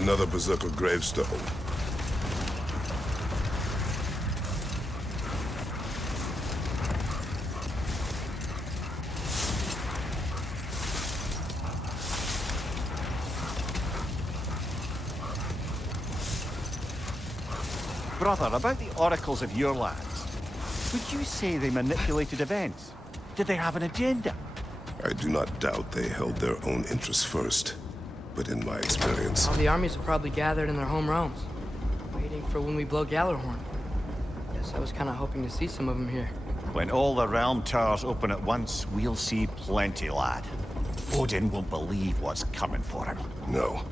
Another Berserker gravestone. Brother, about the oracles of your lands, would you say they manipulated events? Did they have an agenda? I do not doubt they held their own interests first. But in my experience... All the armies are probably gathered in their home realms, waiting for when we blow Gallarhorn. Guess I was kind of hoping to see some of them here. When all the realm towers open at once, we'll see plenty, lad. Odin won't believe what's coming for him. No.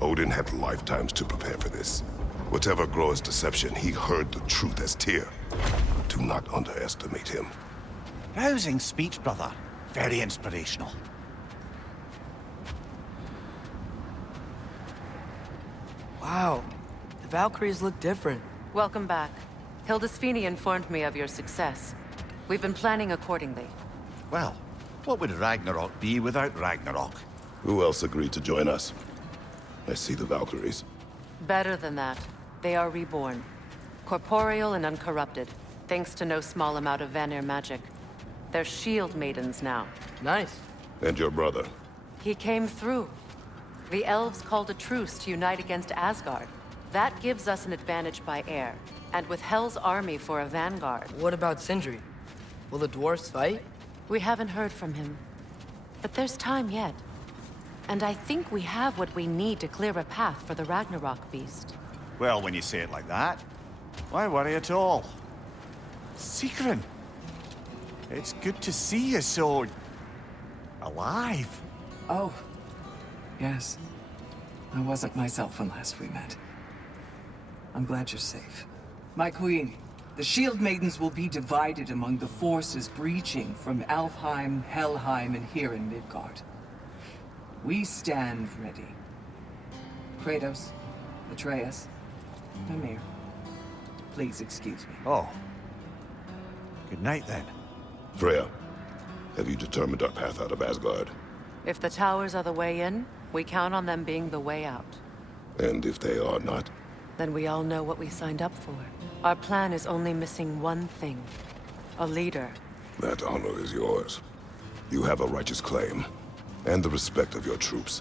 Odin had lifetimes to prepare for this. Whatever Groa's deception, he heard the truth as Tyr. Do not underestimate him. Rousing speech, brother. Very inspirational. Wow, the Valkyries look different. Welcome back. Hildisfini informed me of your success. We've been planning accordingly. Well, what would Ragnarok be without Ragnarok? Who else agreed to join us? I see the Valkyries. Better than that. They are reborn. Corporeal and uncorrupted, thanks to no small amount of Vanir magic. They're shield maidens now. Nice. And your brother? He came through. The elves called a truce to unite against Asgard. That gives us an advantage by air, and with Hel's army for a vanguard. What about Sindri? Will the dwarves fight? We haven't heard from him. But there's time yet. And I think we have what we need to clear a path for the Ragnarok beast. Well, when you say it like that, why worry at all? Sigrun! It's good to see you so... alive. Oh, yes. I wasn't myself when last we met. I'm glad you're safe. My queen, the Shield Maidens will be divided among the forces breaching from Alfheim, Helheim, and here in Midgard. We stand ready. Kratos, Atreus, Mimir, please excuse me. Oh. Good night, then. Freya, have you determined our path out of Asgard? If the towers are the way in, we count on them being the way out. And if they are not? Then we all know what we signed up for. Our plan is only missing one thing. A leader. That honor is yours. You have a righteous claim, and the respect of your troops.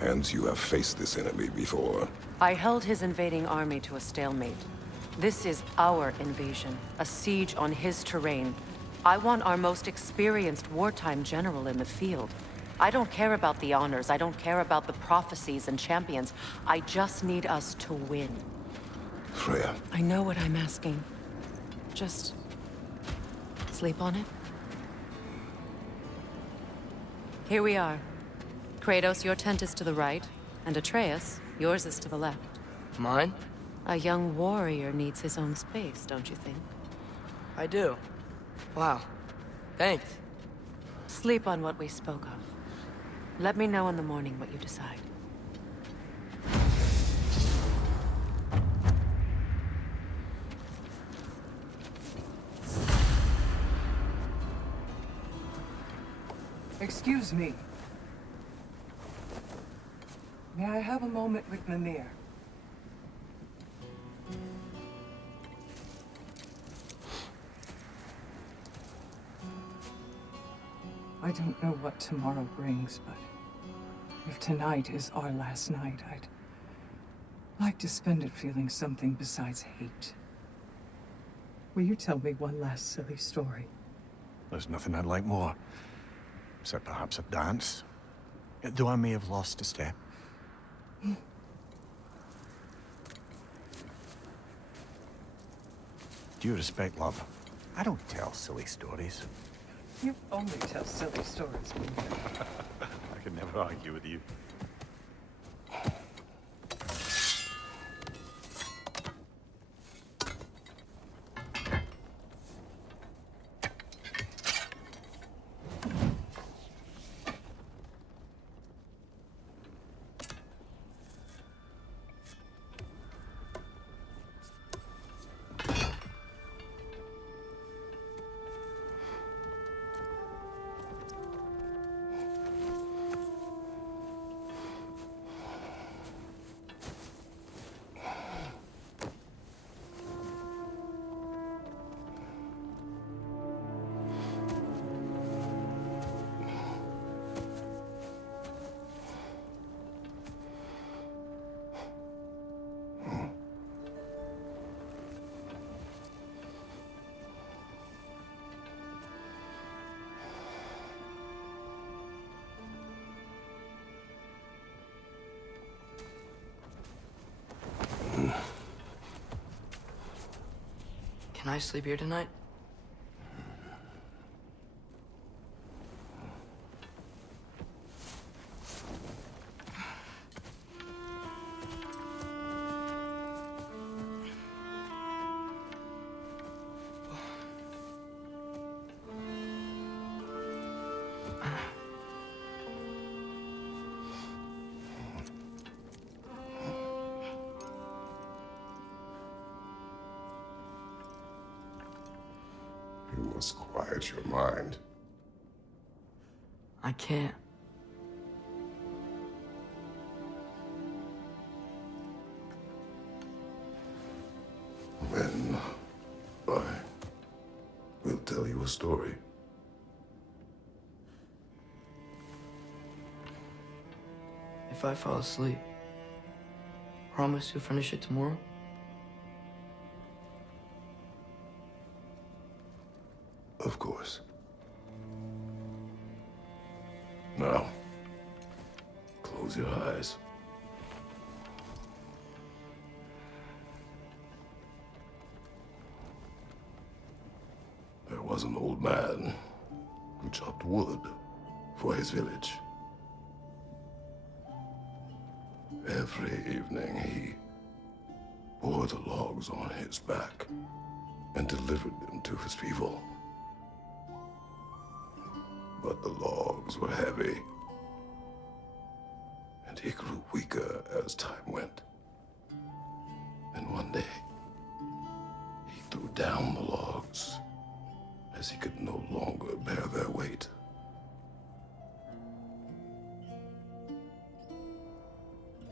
And you have faced this enemy before. I held his invading army to a stalemate. This is our invasion, a siege on his terrain. I want our most experienced wartime general in the field. I don't care about the honors, I don't care about the prophecies and champions. I just need us to win. Freya. I know what I'm asking. Just... sleep on it? Here we are. Kratos, your tent is to the right, and Atreus, yours is to the left. Mine? A young warrior needs his own space, don't you think? I do. Wow. Thanks. Sleep on what we spoke of. Let me know in the morning what you decide. Excuse me. May I have a moment with Mimir? I don't know what tomorrow brings, but if tonight is our last night, I'd like to spend it feeling something besides hate. Will you tell me one last silly story? There's nothing I'd like more. Except perhaps a dance. Though I may have lost a step. Due respect, love, I don't tell silly stories. You only tell silly stories, Mimir. I can never argue with you. Can I sleep here tonight? You must quiet your mind. I can't. Then I will tell you a story. If I fall asleep, promise you'll finish it tomorrow? Of course. Now, close your eyes. There was an old man who chopped wood for his village. Every evening he bore the logs on his back and delivered them to his people. But the logs were heavy, and he grew weaker as time went. And one day, he threw down the logs as he could no longer bear their weight.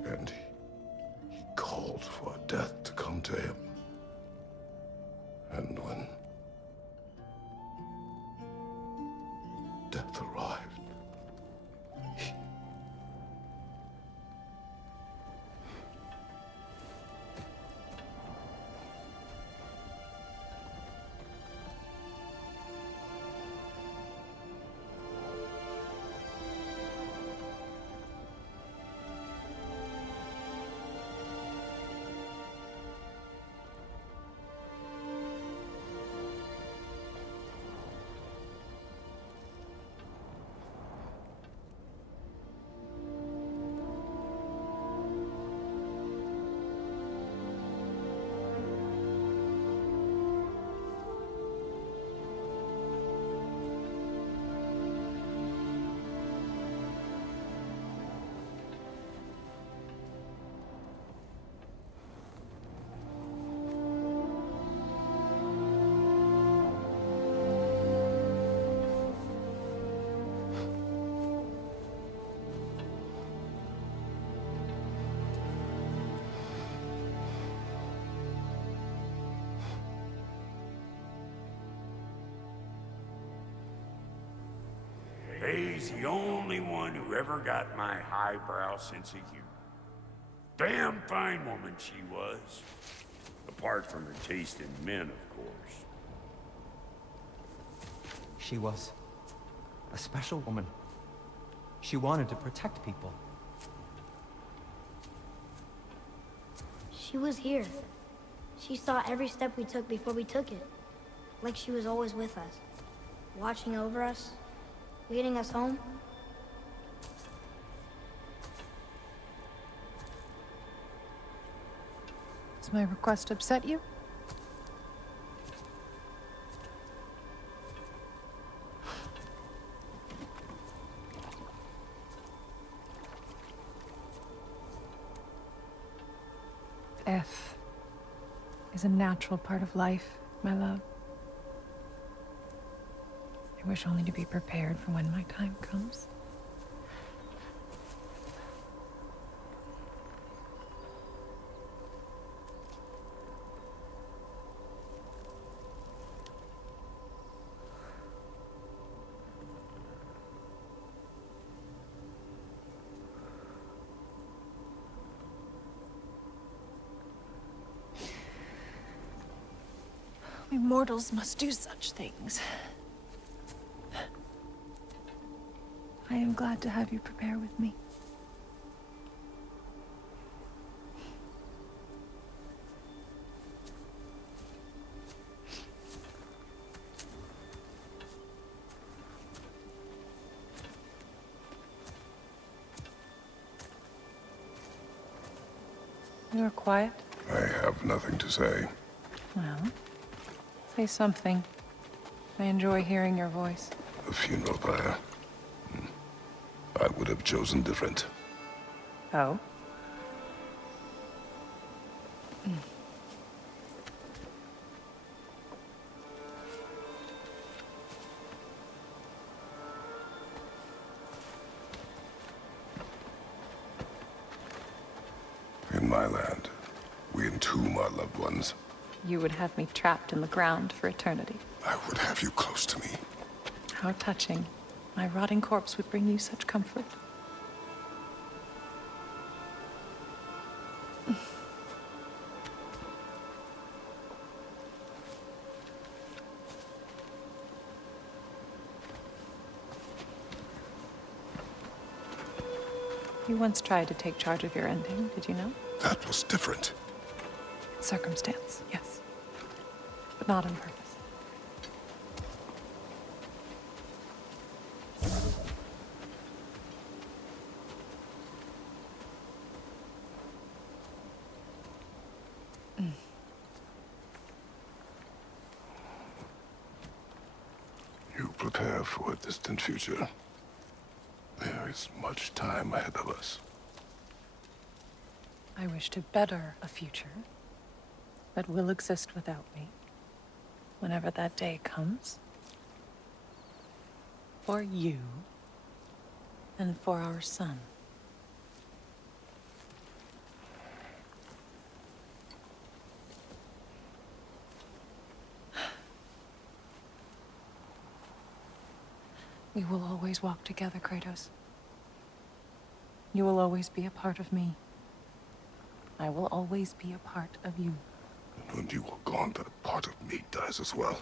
And he called for death to come to him. And when death arrived, He's the only one who ever got my highbrow sense of humor. Damn fine woman she was. Apart from her taste in men, of course. She was a special woman. She wanted to protect people. She was here. She saw every step we took before we took it. Like she was always with us. Watching over us. Leading us home. Does my request upset you? Death is a natural part of life, my love. I wish only to be prepared for when my time comes. We mortals must do such things. I am glad to have you prepare with me. You're quiet. I have nothing to say. Well, say something. I enjoy hearing your voice. A funeral pyre. I would have chosen different. Oh? In my land, we entomb our loved ones. You would have me trapped in the ground for eternity. I would have you close to me. How touching. My rotting corpse would bring you such comfort. You once tried to take charge of your ending, did you know? That was different. Circumstance, yes. But not on purpose. You prepare for a distant future. There is much time ahead of us. I wish to better a future that will exist without me, whenever that day comes. For you, and for our son. We will always walk together, Kratos. You will always be a part of me. I will always be a part of you. And when you are gone, that part of me dies as well.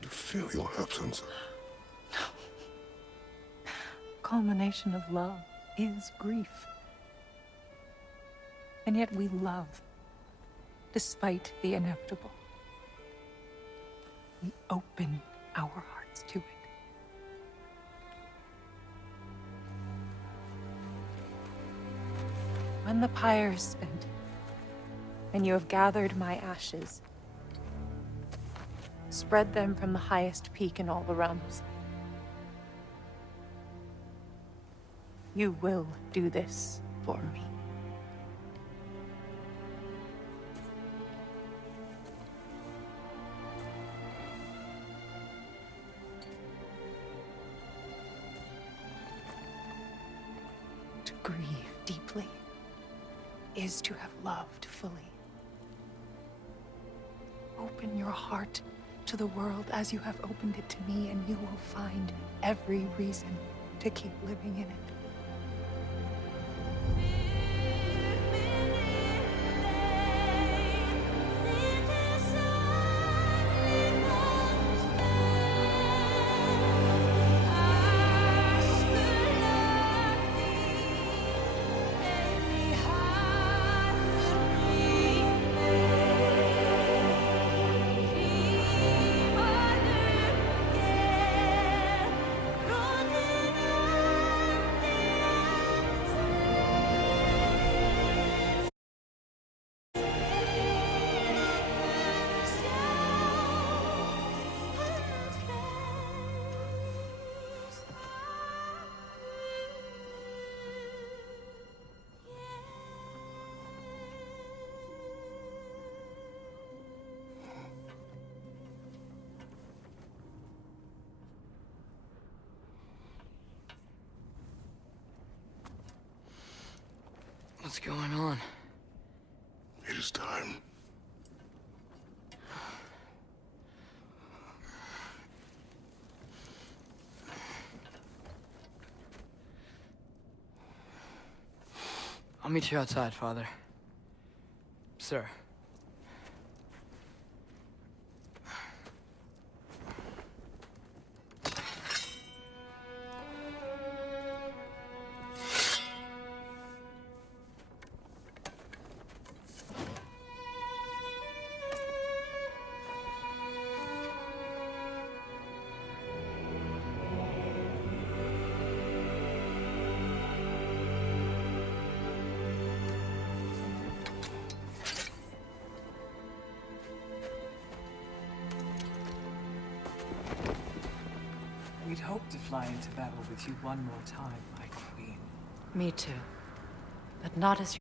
You feel your absence. Culmination of love is grief. And yet we love, despite the inevitable. We open our hearts to it. When the pyre is spent, and you have gathered my ashes, spread them from the highest peak in all the realms. You will do this for me. To grieve deeply is to have loved fully. Open your heart to the world as you have opened it to me, and you will find every reason to keep living in it. What's going on? It is time. I'll meet you outside, Father. Sir. We'd hoped to fly into battle with you one more time, my queen. Me too. But not as